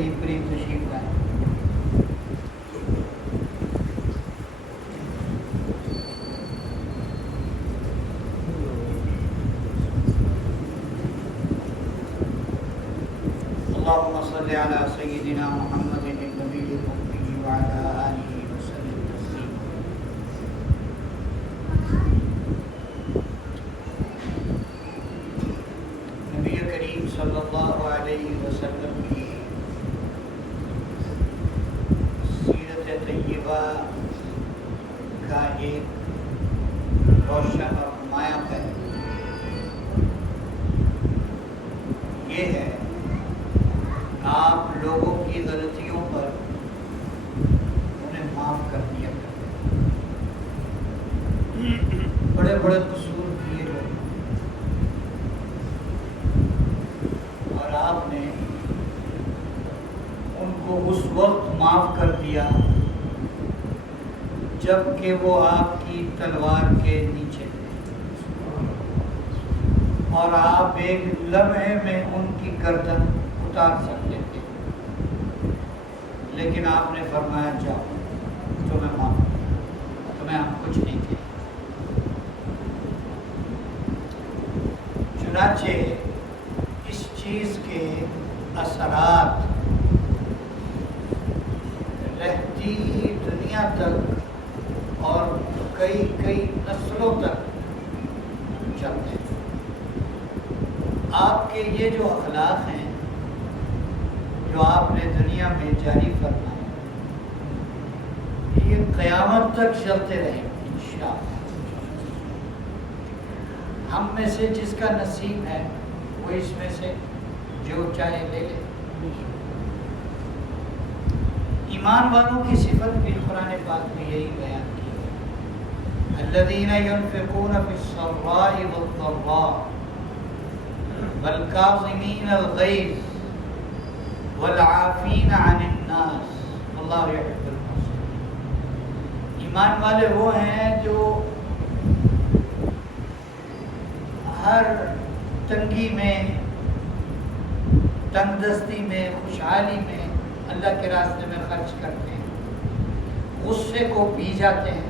قریب قریب تشریف لائیں. اللهم صل على سيدنا محمد النبي الأمي وعلى آله وسلم تسليما. نبی کریم صلی اللہ علیہ وسلم کی سیرت طیبہ کا ایک روشن اور نمایاں پہلو یہ ہے آپ لوگوں کی غلطیوں پر انہیں معاف کر دیا کرتے. بڑے بڑے قصور کیے گئے اور آپ نے ان کو اس وقت معاف کر دیا جب کہ وہ آپ کی تلوار کے نیچے تھے اور آپ ایک لمحے میں ان کی گردن اتار سکتے تھے، لیکن آپ نے فرمایا جاؤ تمہیں معاف کیا، تمہیں ہم کچھ نہیں کہتے. چنانچہ اس چیز کے اثرات رہتی ہی دنیا تک اور کئی کئی نسلوں تک چلتے ہیں. آپ کے یہ جو اخلاق ہیں جو آپ نے دنیا میں جاری فرمائے یہ قیامت تک چلتے رہیں انشاءاللہ. ہم میں سے جس کا نصیب ہے وہ اس میں سے جو چاہے لے لے. ایمان والوں کی صفت بھی قرآن پاک میں یہی بیان کی ہے. الذین ينفقون فی السراء والضراء والکاظمین الغیظ والعافین عن الناس واللہ یحب المحسنین. ایمان والے وہ ہیں جو ہر تنگی میں، تنگ دستی میں، خوشحالی میں اللہ کے راستے میں خرچ کرتے ہیں. غصے کو پی جاتے ہیں،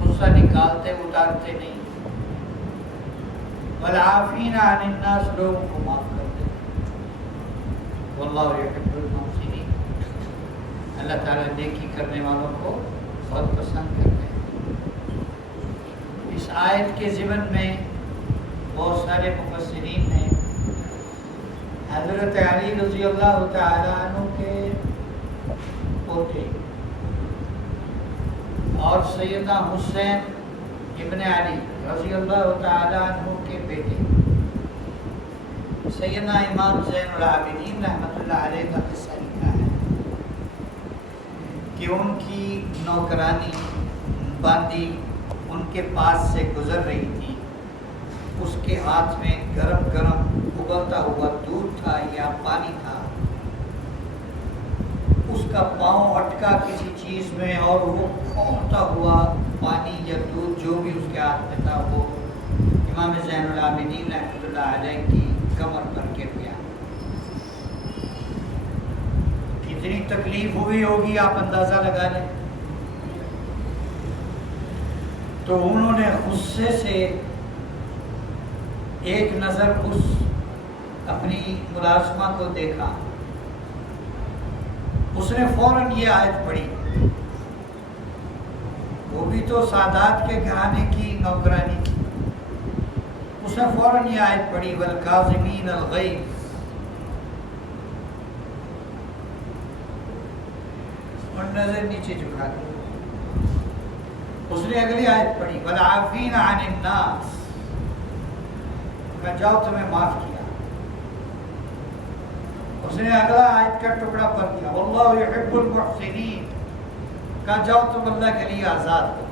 غصہ نکالتے اتارتے نہیں. والعافین عن الناس لوگوں کو معاف کرتے ہیں. واللہ یحب المحسنین. اللہ تعالیٰ نیکی کرنے والوں کو بہت پسند کرتے ہیں. اس آیت کے ضمن میں بہت سارے مفسرین نے حضرت علی رضی اللہ تعالیٰ عنہ کے پوتے اور سیدنا حسین ابن علی رضی اللہ تعالیٰ عنہ کے بیٹے سیدنا امام زین العابدین رحمۃ اللہ علیہ کا قصہ لکھا ہے کہ ان کی نوکرانی باندی ان کے پاس سے گزر رہی تھی. اس کے ہاتھ میں گرم گرم ابلتا ہوا دودھ تھا یا پانی تھا. اس کا پاؤں اٹکا کسی چیز میں اور وہ کھولتا ہوا پانی یا دودھ جو بھی اس کے ہاتھ میں تھا وہ امام زین العابدین رحمۃ اللہ علیہ کی کمر پر گر گیا. کتنی تکلیف ہوئی ہوگی آپ اندازہ لگا لیں. تو انہوں نے غصے سے ایک نظر اس اپنی ملازمہ کو دیکھا. اس نے فوراً یہ آیت پڑھی. وہ بھی تو سادات کے گھرانے کی نوکرانی تھی. اس نے فوراً یہ آیت پڑھی والکاظمین الغیظ. اور نظر نیچے جھکا دی. اس نے اگلی آیت پڑھی والعافین عن الناس. کہا جاؤ تمہیں معاف کیا. اس نے اگلا آیت کا ٹکڑا پڑھ دیا واللہ یحب المحسنین. کہا جاؤ تم اللہ کے لیے آزاد ہو.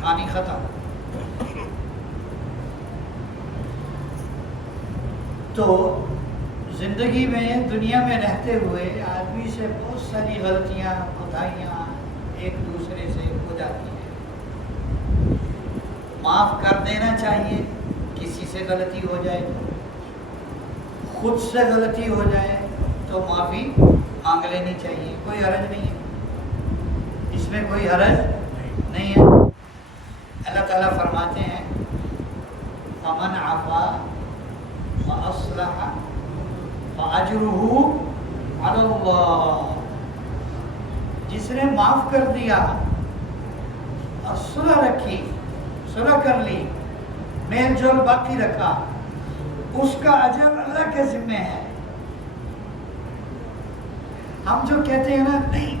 کہانی ختم. تو زندگی میں دنیا میں رہتے ہوئے آدمی سے بہت ساری غلطیاں کوتاہیاں ایک دوسرے سے ہو جاتی ہیں. معاف کر دینا چاہیے. کسی سے غلطی ہو جائے، خود سے غلطی ہو جائے تو معافی مانگ لینی چاہیے، کوئی حرج نہیں ہے، اس میں کوئی حرج نہیں ہے۔ اللہ تعالیٰ فرماتے ہیں فمن عفا واصلح فاجرہ علی اللہ، جس نے معاف کر دیا اور صلح رکھی، صلح کر لی، میل جول باقی رکھا، اس کا اجر اللہ کے ذمہ ہے۔ ہم جو کہتے ہیں نا نہیں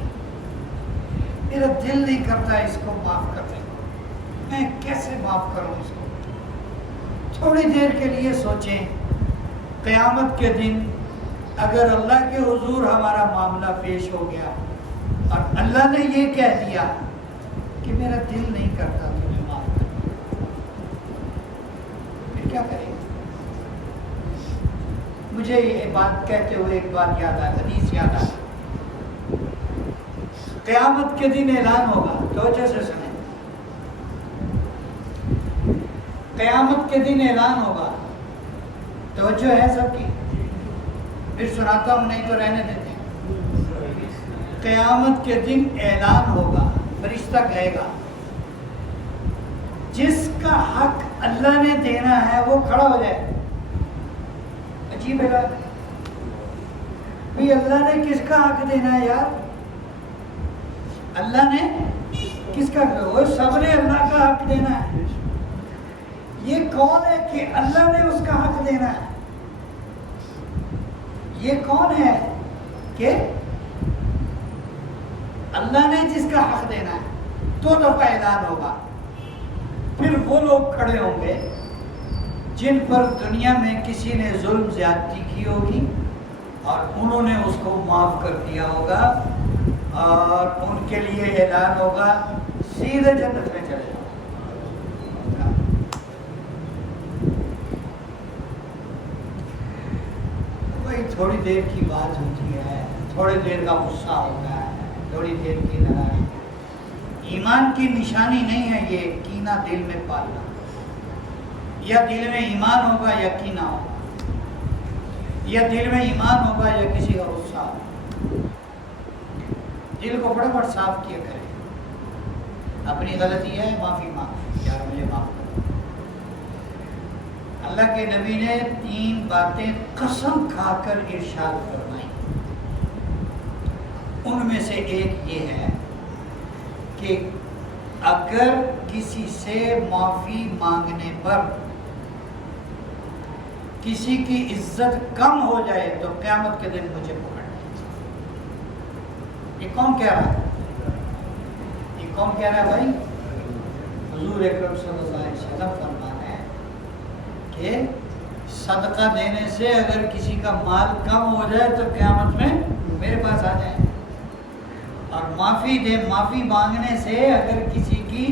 میرا دل نہیں کرتا اس کو معاف کرنے کو، میں کیسے معاف کروں اس کو؟ تھوڑی دیر کے لیے سوچیں، قیامت کے دن اگر اللہ کے حضور ہمارا معاملہ پیش ہو گیا اور اللہ نے یہ کہہ دیا کہ میرا دل نہیں کرتا تمہیں معاف کرنے، پھر کیا کریں؟ مجھے یہ بات کہتے ہوئے ایک بات یاد آئی، حدیث یاد آئی۔ قیامت کے دن اعلان ہوگا، توجہ سے سنیں، قیامت کے دن اعلان ہوگا، توجہ ہے سب کی؟ پھر سناتا ہوں، نہیں تو رہنے دیتے ہیں۔ قیامت کے دن اعلان ہوگا، فرشتہ کہے گا جس کا حق اللہ نے دینا ہے وہ کھڑا ہو جائے۔ عجیب ہے بھئی اللہ نے کس کا حق دینا ہے یار؟ اللہ نے کس کا حق؟ وہ سب نے اللہ کا حق دینا ہے۔ یہ کون ہے کہ اللہ نے اس کا حق دینا ہے؟ یہ کون ہے کہ اللہ نے جس کا حق دینا ہے؟ دو دفعہ اعلان ہوگا، پھر وہ لوگ کھڑے ہوں گے جن پر دنیا میں کسی نے ظلم زیادتی کی ہوگی اور انہوں نے اس کو معاف کر دیا ہوگا، اور ان کے لیے اعلان ہوگا سیدھے جنت میں چلے جاؤ۔ وہی تھوڑی دیر کی بات ہوتی ہے، تھوڑی دیر کا غصہ ہوتا ہے، تھوڑی دیر کی ناراضگی۔ ایمان کی نشانی نہیں ہے یہ کینہ دل میں پالنا، یا دل میں ایمان ہوگا یا کینہ ہوگا، یا دل میں ایمان ہوگا یا کسی کا غصہ ہوگا۔ دل کو فٹافٹ صاف کیا کرے، اپنی غلطی ہے معافی مانگ، یار مجھے معاف کرو۔ اللہ کے نبی نے 3 باتیں قسم کھا کر ارشاد فرمائی، ان میں سے ایک یہ ہے کہ اگر کسی سے معافی مانگنے پر کسی کی عزت کم ہو جائے تو قیامت کے دن مجھے پکڑ لے۔ یہ کون کہہ رہا ہے؟ یہ کون کہہ رہا ہے بھائی؟ حضور اکرم صلی اللہ علیہ وسلم فرمانا ہے کہ صدقہ دینے سے اگر کسی کا مال کم ہو جائے تو قیامت میں میرے پاس آ جائے، اور معافی مانگنے سے اگر کسی کی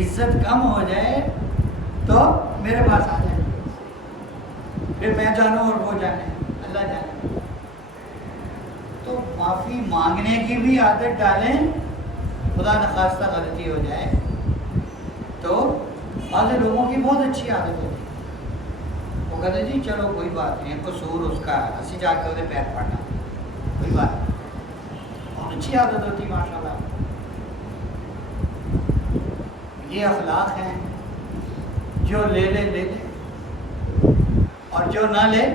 عزت کم ہو جائے تو میرے پاس آ جائے، پھر میں جانوں اور وہ جانے، اللہ جانے۔ تو معافی مانگنے کی بھی عادت ڈالیں، خدا نخواستہ غلطی ہو جائے تو بعض لوگوں کی بہت اچھی عادت ہوتی ہے، وہ کہتے جی چلو کوئی بات نہیں، قصور اس کا ہے، اسی جا کے اسے پیر پڑنا، کوئی بات نہیں، بہت اچھی عادت ہوتی ماشاء اللہ۔ یہ اخلاق ہیں، جو لے لے لے لے، اور جو نہ لے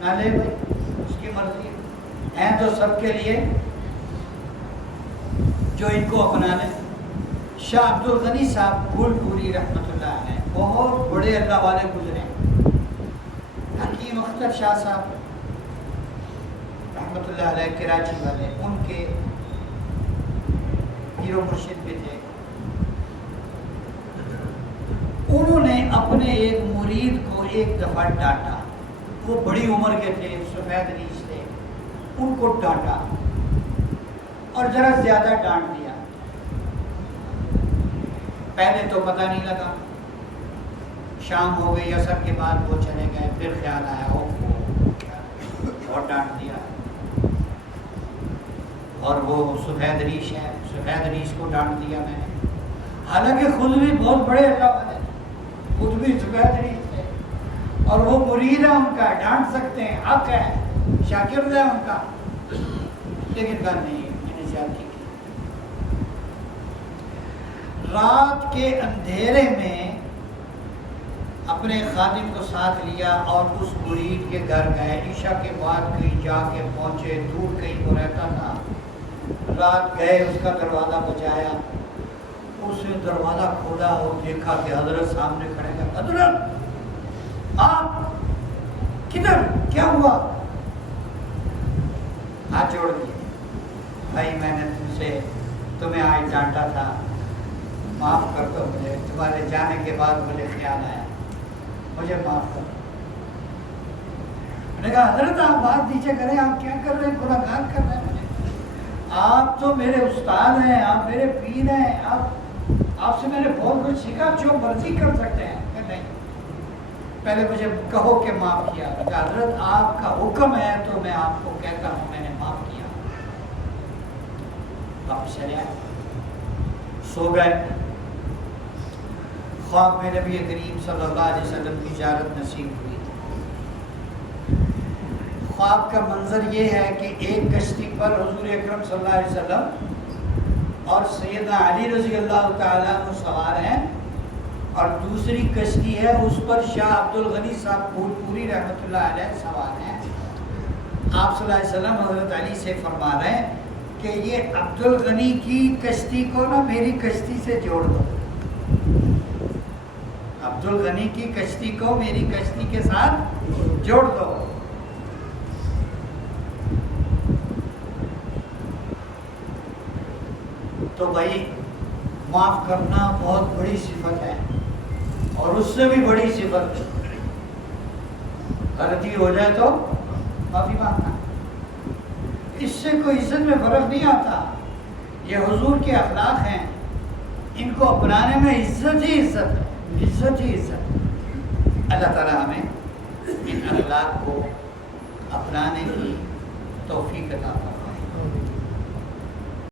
نہ لے، بھائی اس کی مرضی ہے، تو سب کے لیے جو ان کو اپنا لیں۔ شاہ عبد الغنی صاحب پھول پوری رحمۃ اللہ علیہ بہت بڑے اللہ والے گزرے، حکیم اختر شاہ صاحب رحمۃ اللہ علیہ کراچی والے، ان کے ہیرو مرشد بھی تھے۔ انہوں نے اپنے ایک مرید کو ایک دفعہ ڈانٹا، وہ بڑی عمر کے تھے، سفید ریش تھے، ان کو ڈانٹا اور ذرا زیادہ ڈانٹ دیا۔ پہلے تو پتہ نہیں لگا، شام ہو گئی، عصر کے بعد وہ چلے گئے، پھر خیال آیا اور ڈانٹ دیا، اور وہ سفید ریش ہے، سفید ریش کو ڈانٹ دیا میں نے، حالانکہ خود بھی بہت بڑے اللہ والے، خود بھی سفید ریش ہے، اور وہ مرید ہے ان کا، ڈانٹ سکتے ہیں، حق ہے، شاگرد ہے ان کا، لیکن کہا نہیں انہیں زیادتی کی۔ رات کے اندھیرے میں اپنے خادم کو ساتھ لیا اور اس مرید کے گھر گئے، عشاء کے بعد کہیں جا کے پہنچے، دور کہیں وہ رہتا تھا، رات گئے، اس کا دروازہ بجایا، اس نے دروازہ کھولا اور دیکھا کہ حضرت سامنے کھڑے ہیں۔ حضرت آپ کدھر، کیا ہوا؟ ہاتھ جوڑ دیے، بھائی میں نے تمہیں آج ڈانٹا تھا، معاف کر دو مجھے، تمہارے جانے کے بعد مجھے خیال آیا، مجھے معاف کر دو۔ میں نے کہا حضرت آپ بات نیچے کریں، آپ کیا کر رہے ہیں، گناہ گار کر رہے ہیں مجھے، آپ تو میرے استاد ہیں، آپ میرے پیر ہیں، آپ سے میں نے بہت کچھ سیکھا، جو مرضی کر سکتے ہیں۔ کہ نہیں، پہلے مجھے کہو کہ معاف کیا۔ کہ حضرت آپ کا حکم ہے تو میں آپ کو کہتا ہوں میں نے معاف کیا۔ واپس چلے آئے، سو گئے۔ خواب میں نبی کریم صلی اللہ علیہ وسلم کی زیارت نصیب ہوئی۔ خواب کا منظر یہ ہے کہ ایک کشتی پر حضور اکرم صلی اللہ علیہ وسلم اور سیدنا علی رضی اللہ تعالیٰ عنہ سوار ہیں، اور دوسری کشتی ہے اس پر شاہ عبد الغنی صاحب پھول پوری رحمۃ اللہ علیہ سوار ہیں۔ آپ صلی اللہ علیہ وسلم حضرت علی سے فرما رہے ہیں کہ یہ عبد الغنی کی کشتی کو نا میری کشتی سے جوڑ دو، عبد الغنی کی کشتی کو میری کشتی کے ساتھ جوڑ دو۔ تو بھائی معاف کرنا بہت بڑی صفت ہے، اور اس سے بھی بڑی صفت غلطی ہو جائے تو معافی مانگنا، اس سے کوئی عزت میں فرق نہیں آتا۔ یہ حضور کے اخلاق ہیں، ان کو اپنانے میں عزت ہی عزت ہے، عزت ہی عزت۔ اللہ تعالیٰ ہمیں ان اخلاق کو اپنانے کی توفیق عطا فرمائے۔